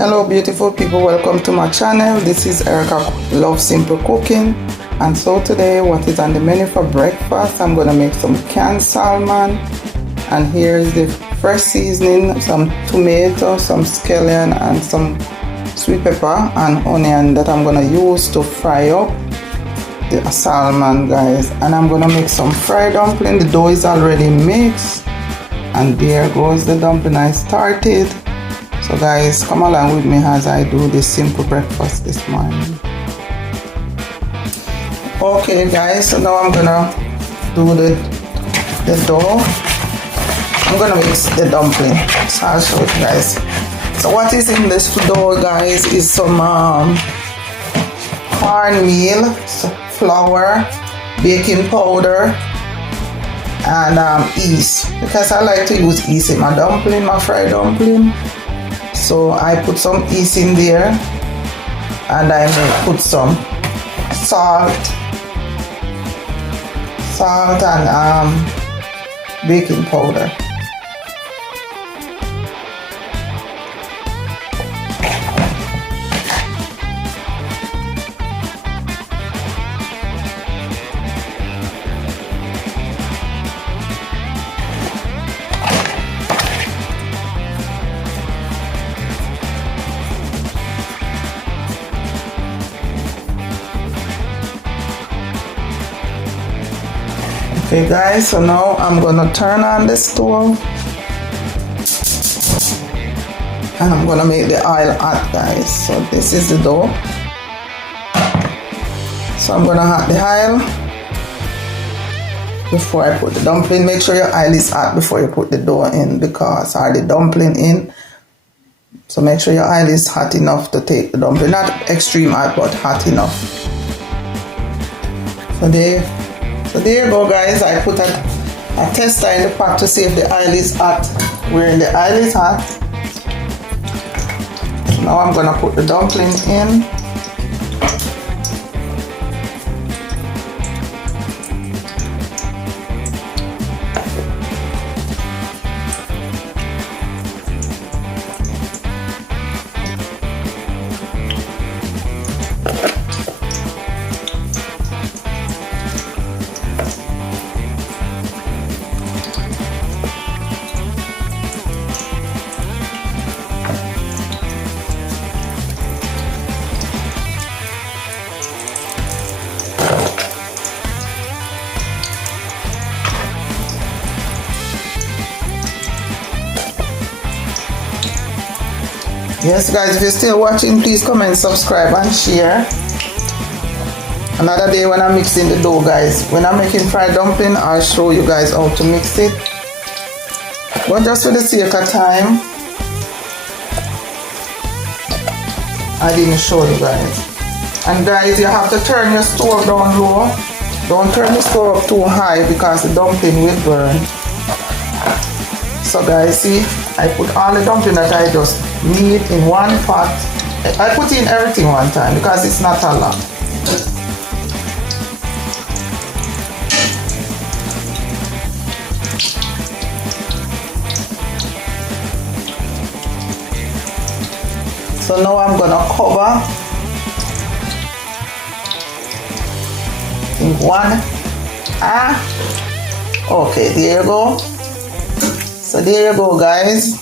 Hello beautiful people, welcome to my channel. This is Erica Love Simple Cooking, and so today what is on the menu for breakfast, I'm gonna make some canned salmon, and here's the fresh seasoning, some tomato, some scallion and some sweet pepper and onion that I'm gonna use to fry up the salmon, guys. And I'm gonna make some fried dumpling. The dough is already mixed, and there goes the dumpling I started. So guys, come along with me as I do this simple breakfast this morning. Okay guys, so now I'm gonna do the dough. I'm gonna mix the dumpling, so I'll show you guys. So what is in this dough, guys, is some cornmeal, flour, baking powder, and yeast, because I like to use yeast in my dumpling, my fried dumpling. So I put some yeast in there, and I will put some salt and baking powder. Okay guys, so now I'm gonna turn on the stove and I'm gonna make the oil hot, guys. So this is the dough. So I'm gonna hot the oil before I put the dumpling. Make sure your oil is hot before you put the dough in, because or the dumpling in. So make sure your oil is hot enough to take the dumpling. Not extreme hot, but hot enough. So there you go, guys. I put a tester in the pot to see if the oil is hot. When the oil is hot, now I'm gonna put the dumpling in. Yes guys, if you're still watching, please comment, subscribe and share. Another day when I'm mixing the dough, guys. When I'm making fried dumpling, I'll show you guys how to mix it. But just for the sake of time, I didn't show you guys. And guys, you have to turn your stove down low. Don't turn the stove up too high because the dumpling will burn. So guys, see, I put all the dumpling that I just need in one pot. I put in everything one time because it's not a lot. So now I'm gonna cover in one. Okay, there you go. So there you go, guys.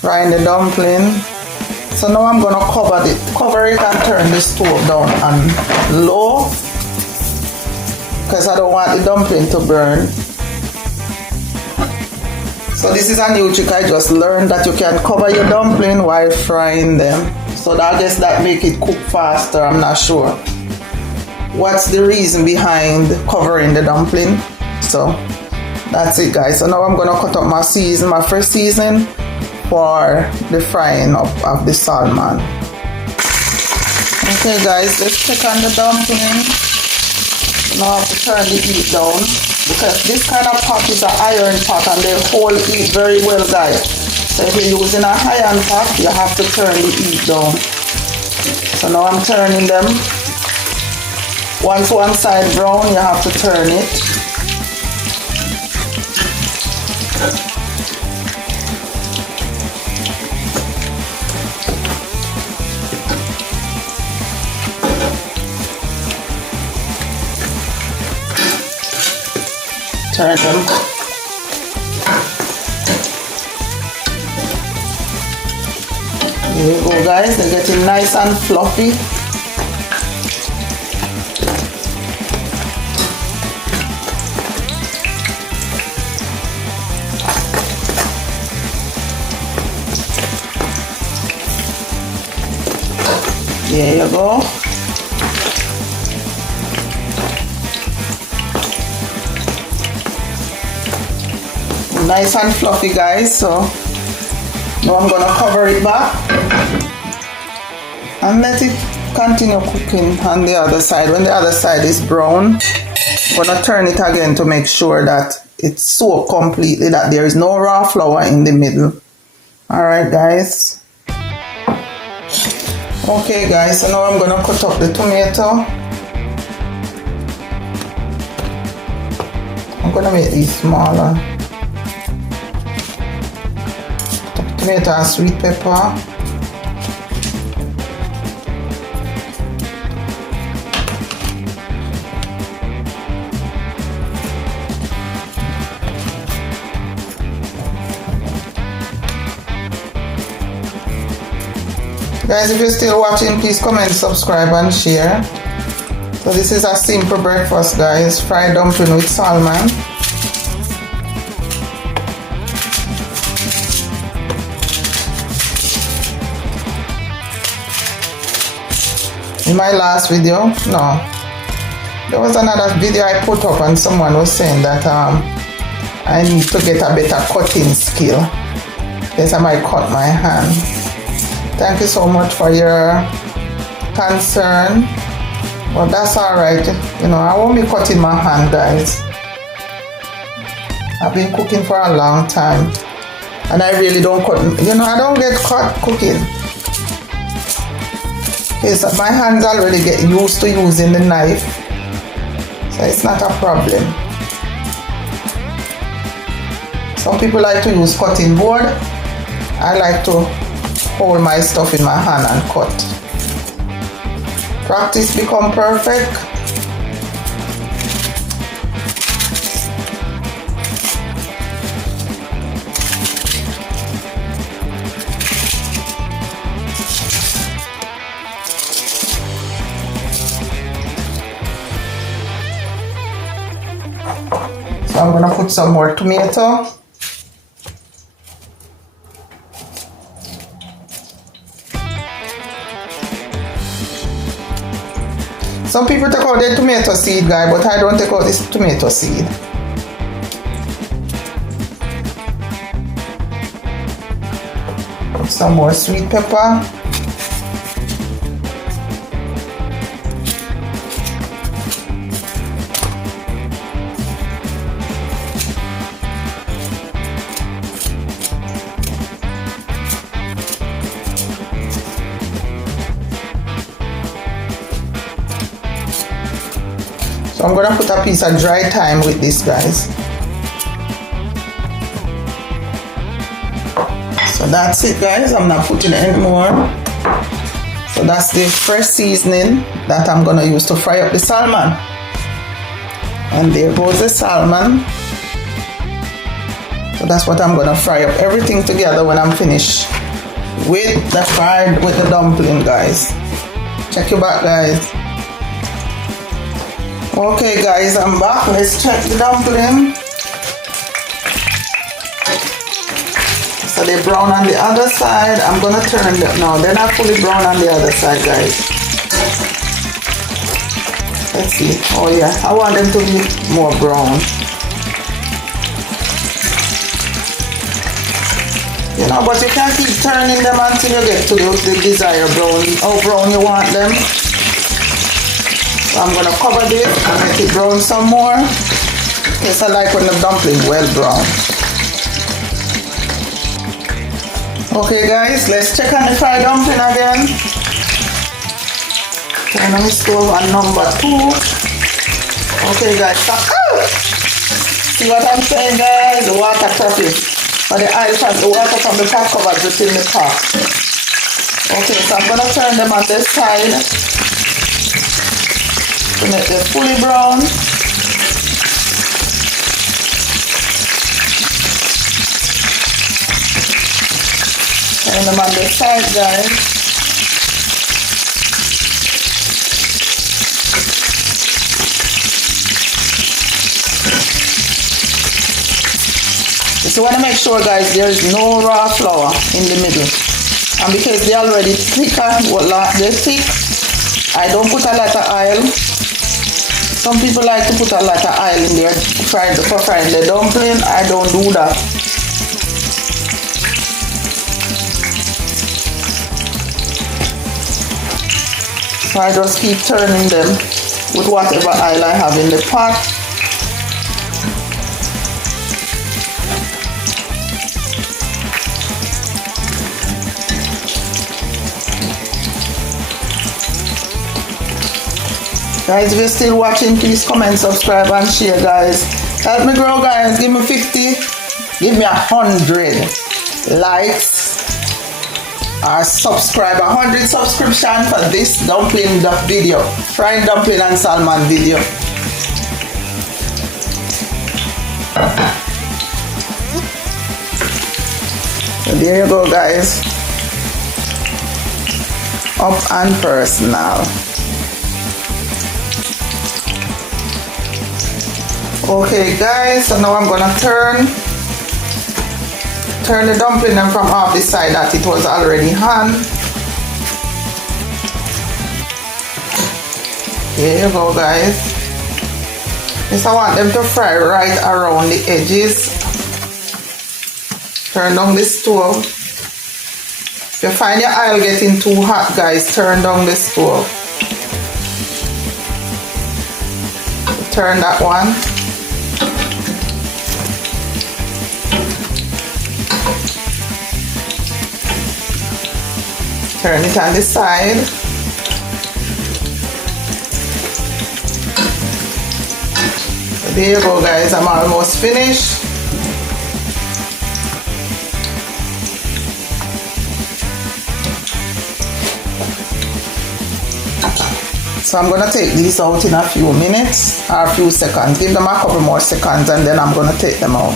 Frying the dumpling. So now I'm gonna cover it and turn the stove down on low, because I don't want the dumpling to burn. So this is a new trick I just learned, that you can cover your dumpling while frying them. So I guess that make it cook faster. I'm not sure what's the reason behind covering the dumpling. So that's it, guys. So now I'm gonna cut up my season, my first season for the frying up of the salmon. Okay guys, let's check on the dumpling. Now I have to turn the heat down, because this kind of pot is an iron pot and they hold heat very well, guys. So if you're using a iron pot, you have to turn the heat down. So now I'm turning them. Once one side brown, you have to turn it. Turn them. There you go, guys. They're getting nice and fluffy. There you go. Nice and fluffy, guys. So now I'm gonna cover it back and let it continue cooking on the other side. When the other side is brown, I'm gonna turn it again to make sure that it's soaked completely, that there is no raw flour in the middle. All right, guys. Okay, guys, so now I'm gonna cut up the tomato. I'm gonna make these smaller. Tomato and sweet pepper. Guys, if you're still watching, please comment, subscribe and share. So this is a simple breakfast, guys. Fried dumpling with salmon. In my last video, no, there was another video I put up and someone was saying that I need to get a better cutting skill. Yes, I might cut my hand. Thank you so much for your concern. But that's alright. You know, I won't be cutting my hand, guys. I've been cooking for a long time. And I really don't cut. You know, I don't get caught cooking. Yes, my hands already get used to using the knife. So it's not a problem. Some people like to use cutting board. I like to hold my stuff in my hand and cut. Practice become perfect. So I'm gonna put some more tomato. Some people take out the tomato seed, guys, but I don't take out this tomato seed. Put some more sweet pepper. So I'm gonna put a piece of dry thyme with this, guys. So that's it, guys. I'm not putting any more. So that's the fresh seasoning that I'm gonna use to fry up the salmon. And there goes the salmon. So that's what I'm gonna fry up everything together when I'm finished with the dumpling, guys. Check your back, guys. Okay, guys, I'm back. Let's check the dumpling. So they're brown on the other side. I'm gonna turn them. No, they're not fully brown on the other side, guys. Let's see. Oh yeah, I want them to be more brown. You know, but you can't keep turning them until you get to the desired brown. How brown you want them. So I'm gonna cover this and let it brown some more. Yes, I like when the dumpling well brown. Okay, guys, let's check on the fried dumpling again. Turn on the stove on number 2. Okay, guys, see what I'm saying, guys? The water topic. But the oil has the water from the pot covered within the pot. Okay, so I'm gonna turn them on this side to make them fully brown. Turn them on this side, guys. So you want to make sure, guys, there is no raw flour in the middle. And because they're already thicker, they're thick, I don't put a lot of oil. Some people like to put a lot of oil in there for frying the dumpling. I don't do that. So I just keep turning them with whatever oil I have in the pot. Guys, if you're still watching, please comment, subscribe, and share, guys. Help me grow, guys. Give me 50, give me 100 likes, or subscribe. 100 subscription for this dumpling video, fried dumpling and salmon video. So there you go, guys. Up and personal. Okay, guys, so now I'm gonna turn the dumpling from off the side that it was already on. There you go, guys. Yes, I want them to fry right around the edges. Turn down the stove. If you find your oil getting too hot, guys, turn down the stove. Turn that one. Turn it on the side. So there you go, guys. I'm almost finished. So I'm gonna take these out in a few minutes or a few seconds. Give them a couple more seconds and then I'm gonna take them out.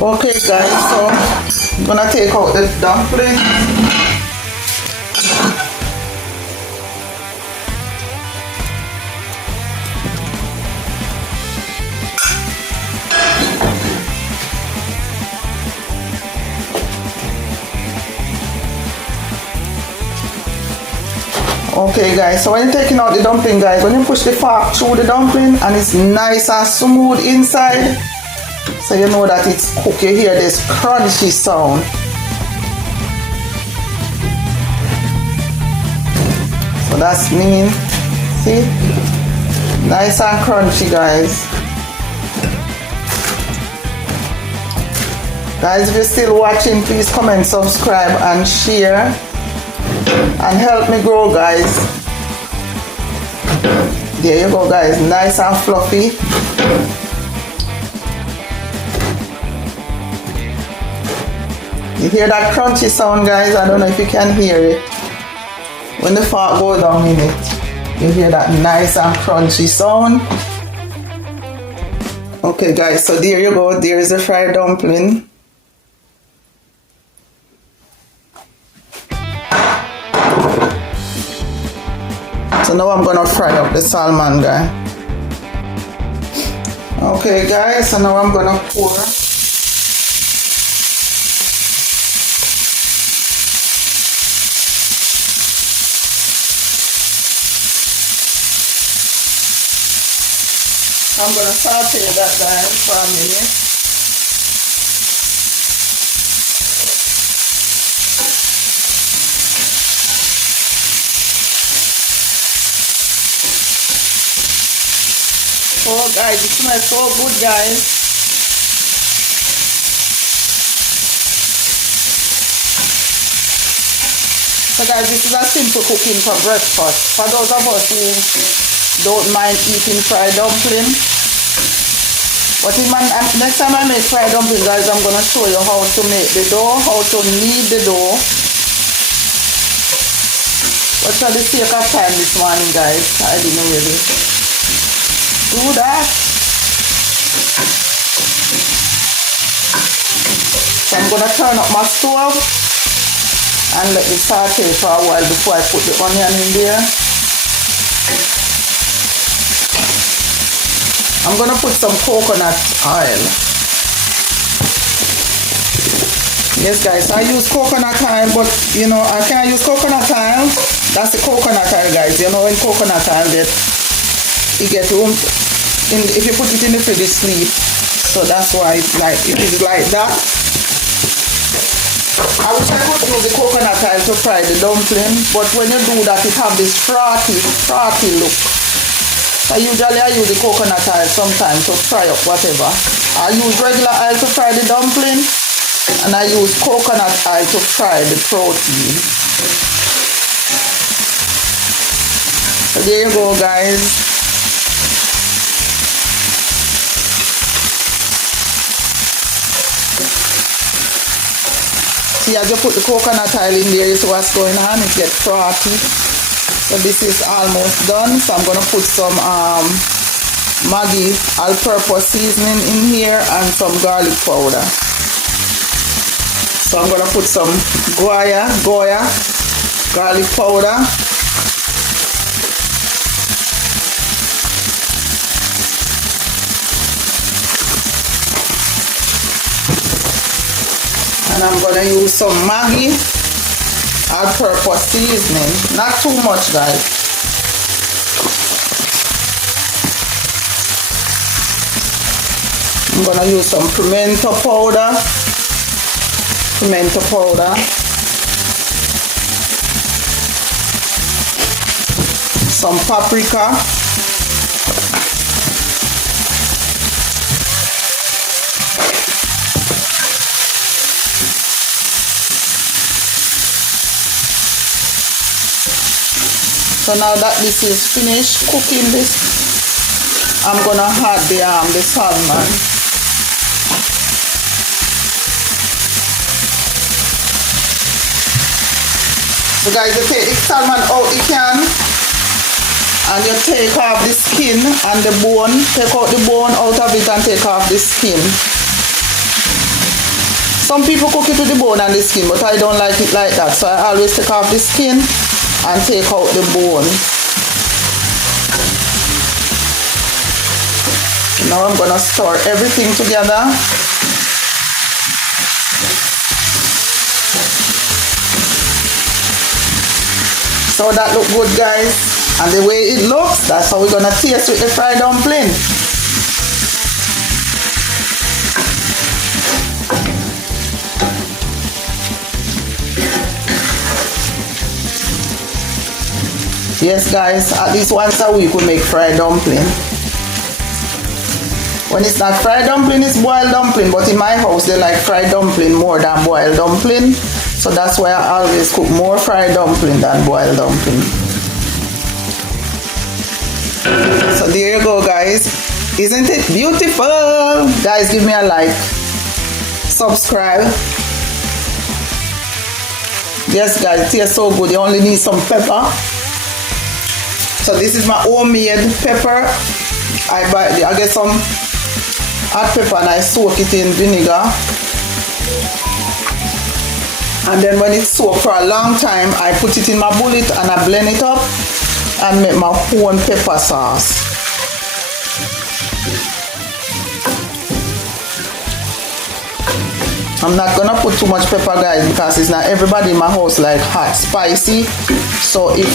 Okay, guys, so I'm gonna take out the dumpling. Okay, guys, so when you're taking out the dumpling, guys, when you push the fork through the dumpling and it's nice and smooth inside, so you know that it's cooked. You hear this crunchy sound. So that's mean. See? Nice and crunchy, guys. Guys, if you're still watching, please comment, subscribe, and share. And help me grow, guys. There you go, guys. Nice and fluffy. You hear that crunchy sound, guys? I don't know if you can hear it. When the fork goes down in it, you hear that nice and crunchy sound. Okay, guys, so there you go. There is the fried dumpling. So now I'm gonna fry up the salmon, guys. Okay, guys, so now I'm gonna pour. I'm gonna saute that, guys, for a minute. Oh, guys, it smells so good, guys. So, guys, this is a simple cooking for breakfast. For those of us who don't mind eating fried dumpling, But next time I make fried dumplings, guys, I'm gonna show you how to make the dough, how to knead the dough. But for the sake of time this morning, guys, I didn't really do that. So I'm gonna turn up my stove and let it saute for a while before I put the onion in there. I'm gonna put some coconut oil. Yes, guys, I use coconut oil, but you know, I can't use coconut oil. That's the coconut oil, guys. You know, when coconut oil it gets room if you put it in the fridge, it sleep. So that's why it is like that. I wish I could use the coconut oil to fry the dumpling, but when you do that, it have this frothy look. So usually I use the coconut oil sometimes to fry up whatever. I use regular oil to fry the dumpling, and I use coconut oil to fry the protein. So there you go, guys. See, as you put the coconut oil in there, you see what's going on. It gets frothy. So this is almost done. So I'm gonna put some Maggi all-purpose seasoning in here and some garlic powder. So I'm gonna put some Goya garlic powder. And I'm gonna use some Maggi all-purpose seasoning. Not too much, guys. I'm gonna use some pimento powder. Some paprika. So now that this is finished cooking this, I'm gonna add the salmon. So guys, you take the salmon out the can and you take off the skin and the bone. Take out the bone out of it and take off the skin. Some people cook it with the bone and the skin, but I don't like it like that. So I always take off the skin and take out the bone. Now I'm gonna stir everything together. So that look good, guys, and the way it looks, that's how we're gonna taste with the fried dumpling. Yes, guys, at least once a week we make fried dumpling. When it's not fried dumpling, it's boiled dumpling, but in my house they like fried dumpling more than boiled dumpling. So that's why I always cook more fried dumpling than boiled dumpling. So there you go, guys. Isn't it beautiful? Guys, give me a like. Subscribe. Yes, guys, it tastes so good. You only need some pepper. So this is my homemade pepper. I get some hot pepper and I soak it in vinegar. And then when it's soaked for a long time, I put it in my bullet and I blend it up and make my own pepper sauce. I'm not gonna put too much pepper, guys, because it's not everybody in my house like hot, spicy. So if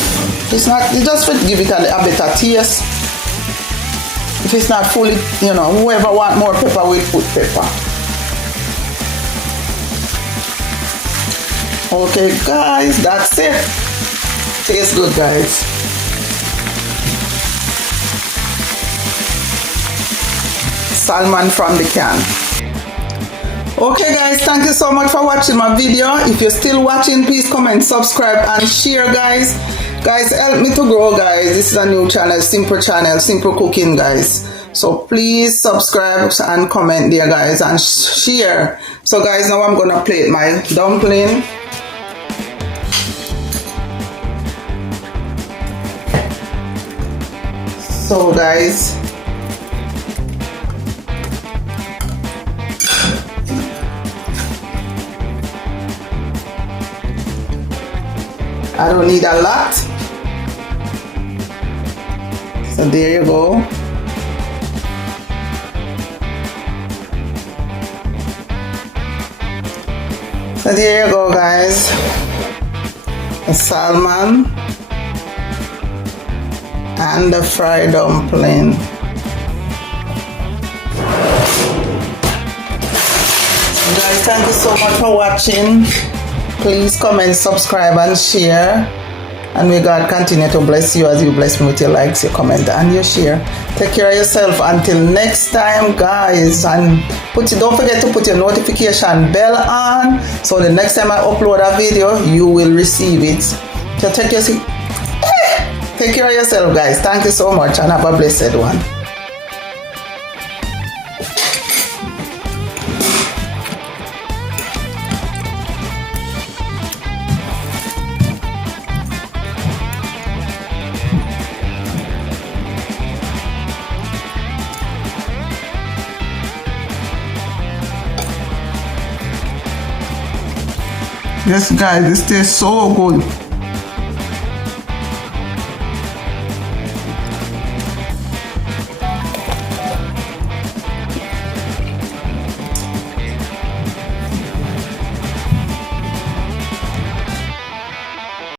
it's not, you just give it a better taste. If it's not fully, you know, whoever want more pepper will put pepper. Okay, guys, that's it. Tastes good, guys. Salmon from the can. Okay, guys, thank you so much for watching my video. If you're still watching, please comment, subscribe, and share, guys. Guys, help me to grow, guys. This is a new channel, simple cooking, guys. So please subscribe and comment there, guys, and share. So guys, now I'm gonna plate my dumpling. So guys, I don't need a lot. So there you go. So there you go, guys. The salmon and the fried dumpling. Guys, thank you so much for watching. Please comment, subscribe, and share. And may God continue to bless you as you bless me with your likes, your comment, and your share. Take care of yourself until next time, guys. And don't forget to put your notification bell on, so the next time I upload a video, you will receive it. So take care of yourself, guys. Thank you so much, and have a blessed one. Yes, guys, this tastes so good.